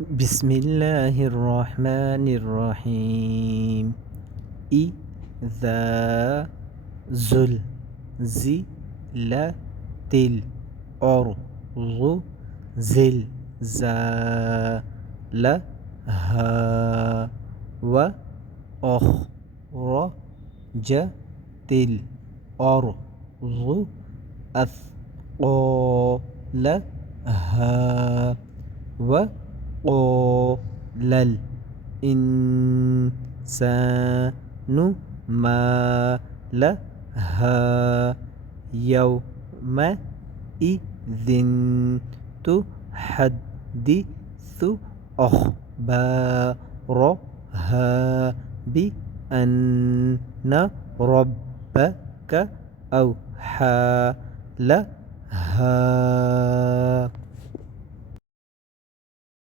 بسم الله الرحمن الرحيم. إذا زلزلت الأرض زلزالها وأخرجت الأرض أثقالها وقال الإنسان ما لها يومئذ تحدث أخبارها بأن ربك أوحى لها.